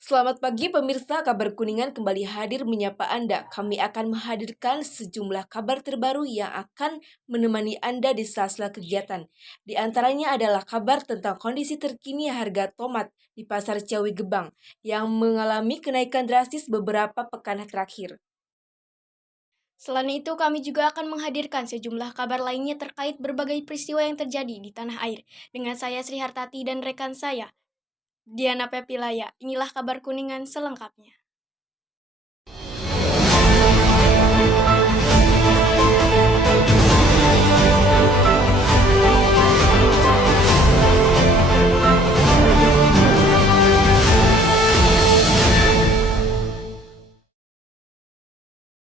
Selamat pagi pemirsa, Kabar Kuningan kembali hadir menyapa Anda. Kami akan menghadirkan sejumlah kabar terbaru yang akan menemani Anda di sela-sela kegiatan. Di antaranya adalah kabar tentang kondisi terkini harga tomat di Pasar Ciawi Gebang yang mengalami kenaikan drastis beberapa pekan terakhir. Selain itu, kami juga akan menghadirkan sejumlah kabar lainnya terkait berbagai peristiwa yang terjadi di tanah air. Dengan saya Sri Hartati dan rekan saya, Diana Pepilaya. Inilah kabar Kuningan selengkapnya.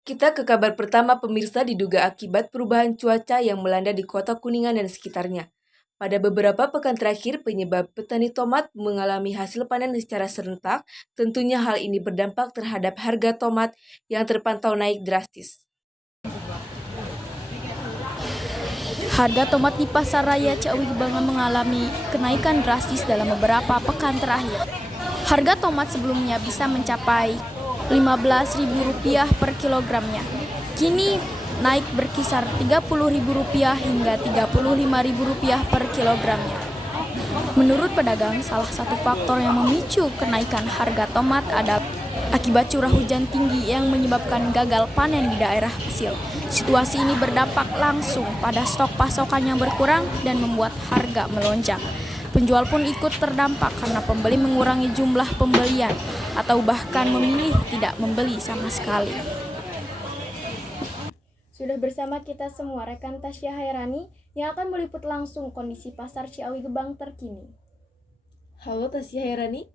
Kita ke kabar pertama pemirsa, diduga akibat perubahan cuaca yang melanda di kota Kuningan dan sekitarnya. Pada beberapa pekan terakhir, penyebab petani tomat mengalami hasil panen secara serentak. Tentunya hal ini berdampak terhadap harga tomat yang terpantau naik drastis. Harga tomat di Pasar Raya Ciawi Gebang mengalami kenaikan drastis dalam beberapa pekan terakhir. Harga tomat sebelumnya bisa mencapai Rp15.000 per kilogramnya. Kini naik berkisar Rp30.000 hingga Rp35.000 per kilogramnya. Menurut pedagang, salah satu faktor yang memicu kenaikan harga tomat adalah akibat curah hujan tinggi yang menyebabkan gagal panen di daerah hasil. Situasi ini berdampak langsung pada stok pasokan yang berkurang dan membuat harga melonjak. Penjual pun ikut terdampak karena pembeli mengurangi jumlah pembelian atau bahkan memilih tidak membeli sama sekali. Sudah bersama kita semua rekan Tasya Hairani yang akan meliput langsung kondisi Pasar Ciawi Gebang terkini. Halo Tasya Hairani.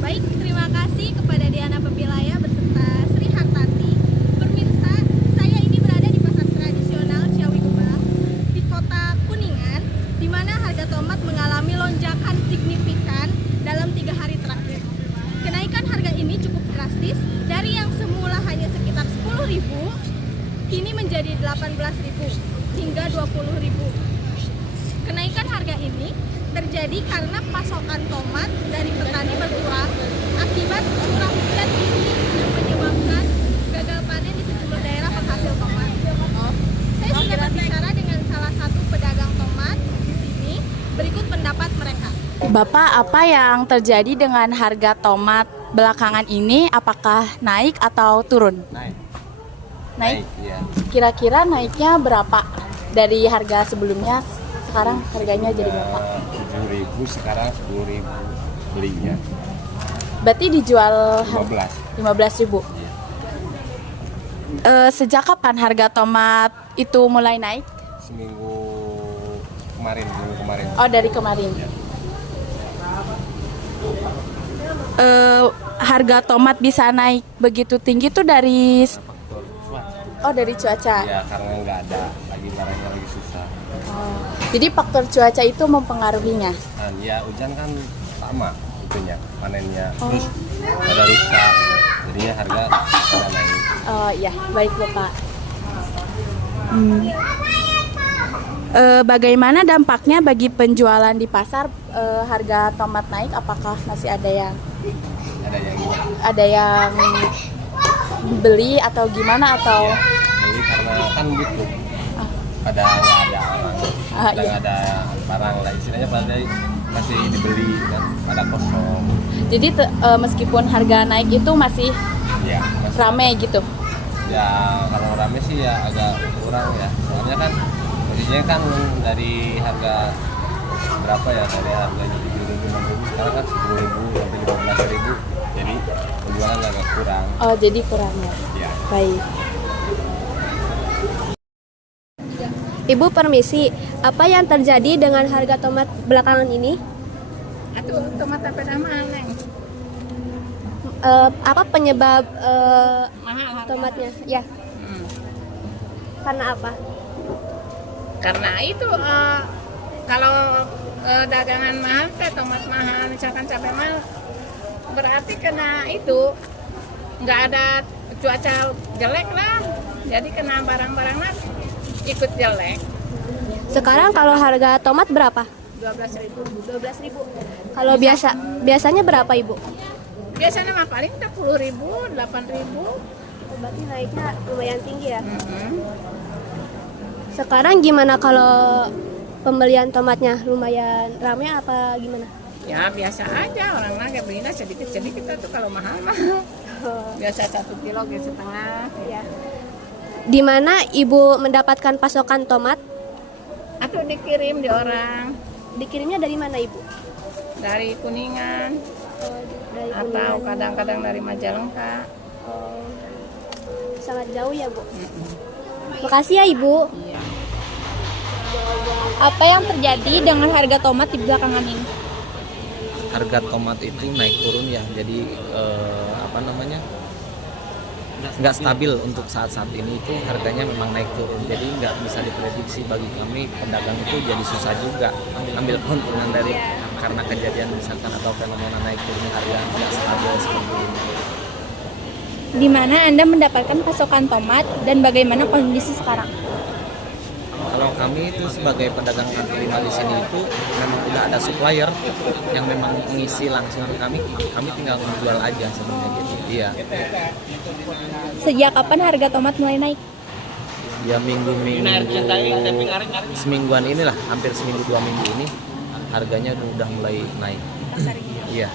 Baik, terima kasih kepada Diana Pepilaya beserta Sri Hartati. Pemirsa, saya ini berada di pasar tradisional Ciawi Gebang di kota Kuningan, di mana harga tomat mengalami lonjakan signifikan dalam 3 hari terakhir. Kenaikan harga ini cukup drastis, dari yang semula hanya sekitar Rp10.000, kini menjadi Rp18.000 hingga Rp20.000. Kenaikan harga ini terjadi karena pasokan tomat dari petani berkurang akibat curah hujan tinggi yang menyebabkan gagal panen di sejumlah daerah penghasil tomat. Saya sudah berbicara dengan salah satu pedagang tomat di sini. Berikut pendapat mereka. Bapak, apa yang terjadi dengan harga tomat belakangan ini? Apakah naik atau turun? Naik? Iya. Kira-kira naiknya berapa dari harga sebelumnya? Sekarang harganya jadi berapa? 7.000, sekarang 10.000 belinya. Berarti dijual 15. 15.000. Sejak kapan harga tomat itu mulai naik? Minggu kemarin. Oh, dari kemarin. Harga tomat bisa naik begitu tinggi tuh dari Faktor cuaca. Oh, dari cuaca. Ya, karena nggak ada lagi barangnya lagi susah. Oh, jadi faktor cuaca itu mempengaruhinya. Dan ya hujan kan sama itunya panennya. Terus ada rusak. Jadinya harga pada naik. Oh iya, baik Bapak. Bagaimana dampaknya bagi penjualan di pasar? Harga tomat naik, apakah masih ada yang beli atau gimana atau? Beli karena kan butuh. Pada nggak ada orang. Iya. Nggak ada barang lah istilahnya, pada masih dibeli dan pada kosong. Jadi meskipun harga naik itu masih Ya, masih ramai gitu. ya kalau rame sih ya agak kurang ya, soalnya kan posisinya kan dari harga berapa ya, dari harganya 7.000 6.000, sekarang kan 10.000 sampai 15.000, jadi penjualan agak kurang Oh, jadi kurang ya. ya. Baik. Ibu permisi, apa yang terjadi dengan harga tomat belakangan ini? Atuh tomat apa nama Neng? Apa penyebab Mahal harga. tomatnya? Ya, karena apa? Karena itu kalau dagangan mahal teh tomat mahal, misalkan cabai mahal, berarti kena itu nggak ada cuaca jelek lah, jadi kena barang-barangnya ikut jelek. Sekarang kalau harga tomat berapa? 12.000. 12.000. Kalau biasa Biasanya berapa Ibu? Biasanya mah paling 10.000, 8.000. Berarti naiknya lumayan tinggi ya. Sekarang gimana kalau pembelian tomatnya? Lumayan ramai apa gimana? Ya biasa aja, orang mah kayak belinya sedikit-sedikit tuh kalau mahal mah. Biasa 1 kilo gitu setengah. Ya. Di mana Ibu mendapatkan pasokan tomat? Atau dikirim di orang Dikirimnya dari mana Ibu? dari Kuningan Dari atau Kuningan. kadang-kadang dari Majalengka. Oh, sangat jauh ya Bu. Makasih ya Ibu. Apa yang terjadi dengan harga tomat di belakangan ini? Harga tomat itu naik turun ya, jadi nggak stabil untuk saat-saat ini. Itu harganya memang naik turun, jadi nggak bisa diprediksi. Bagi kami pedagang itu jadi susah juga ambil keuntungan dari karena kejadian misalkan atau fenomena naik turun harga nggak stabil seperti ini. Di mana Anda mendapatkan pasokan tomat dan bagaimana kondisi sekarang? Kalau kami itu sebagai pedagang kaki lima di sini itu memang udah ada supplier yang memang mengisi langsung ke kami tinggal menjual aja sebenarnya gitu. Iya. Sejak kapan harga tomat mulai naik? Ya semingguan inilah, hampir seminggu 2 minggu ini harganya udah mulai naik. Iya.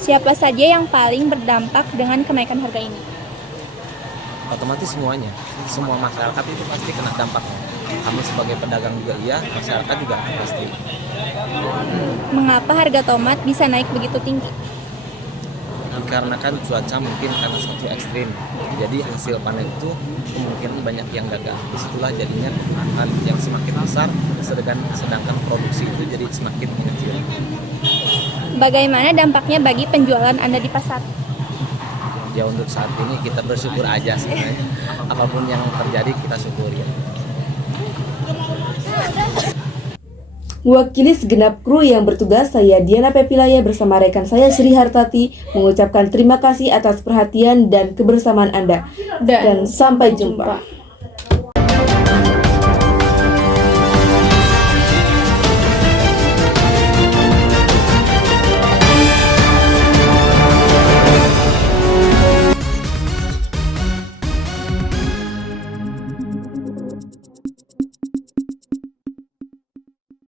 Siapa saja yang paling berdampak dengan kenaikan harga ini? Otomatis semuanya, semua masyarakat itu pasti kena dampaknya. Kami sebagai pedagang juga iya, masyarakat juga pasti. Mengapa harga tomat bisa naik begitu tinggi? Dikarenakan cuaca mungkin karena suatu ekstrim, jadi hasil panen itu kemungkinan banyak yang gagal. Disitulah jadinya kebutuhan yang semakin besar, sedangkan produksi itu jadi semakin kecil. Bagaimana dampaknya bagi penjualan Anda di pasar? Ya untuk saat ini kita bersyukur aja sebenarnya. Apapun yang terjadi kita syukuri ya. Mewakili segenap kru yang bertugas, saya Diana Pepilaya bersama rekan saya Sri Hartati mengucapkan terima kasih atas perhatian dan kebersamaan Anda. Dan sampai jumpa.